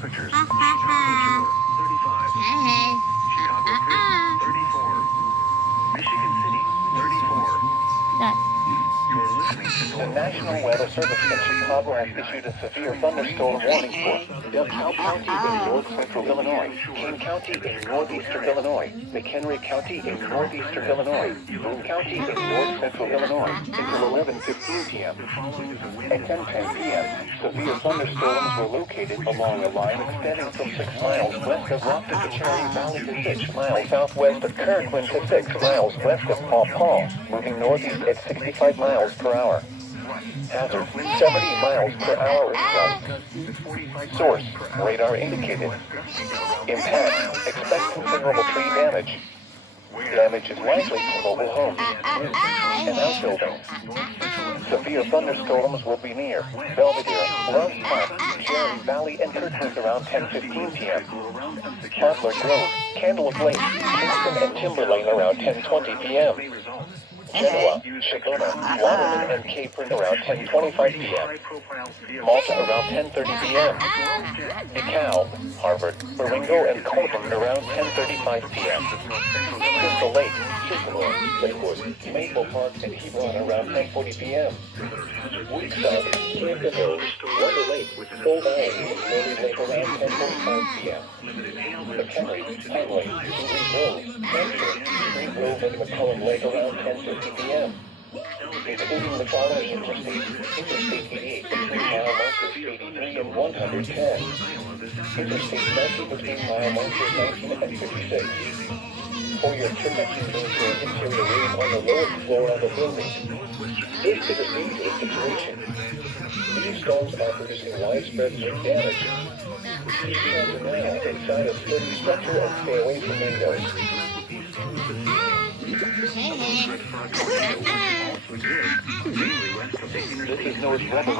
temperatures. Chicago Shore, 35. Chicago Creek, 34. Michigan City, 34. You're listening to The National Weather Service in Chicago has issued a severe thunderstorm warning for DeKalb County in north-central Illinois, Kane County in northeastern Illinois, McHenry County in northeastern Illinois, Boone County in north-central Illinois until 11:15 p.m. At 10:10 p.m., severe thunderstorms were located along a line extending from 6 miles west of Rockton to Cherry Valley to 6 miles southwest of Kirkland to 6 miles west of Paw Paw, moving northeast at 65 miles per hour. Hazard, 70 miles per hour wind gust. Source, radar indicated. Impact, expect considerable tree damage. Damage is likely to mobile homes, roofs, and outbuildings. Severe thunderstorms will be near Belvedere, Love Park, Cherry Valley, and Kirkland around 10:15 p.m. Poplar Grove, Candles Lake, Kingston, and Timberlane around 10:20 p.m. Genoa, Shigona, Waterman, and Capron around 10:25 p.m. Malta around 10:30 p.m. DeKalb, Harvard, Baringo, and Colton around 10:35 p.m. Crystal Lake, Sycamore, Lakewood, Maple Park, and Hebron around 10:40 p.m. Woodside, Camden Hills, Wonder Lake, Full Valley, and Lily Lake around 10:45 p.m. McHenry, Pine Lake, Green Grove, Hampshire, Green Grove, and McCollum Lake around 10:50 p.m. Including the following Interstate 88 between mile markers 83 and 110. Interstate 90 between mile markers 19 and 56. For your protection to interior room on the lowest floor of the building. This is a dangerous situation. These storms are producing widespread wind damage. Keep shelter now inside a sturdy structure and stay away from windows. This is North Weather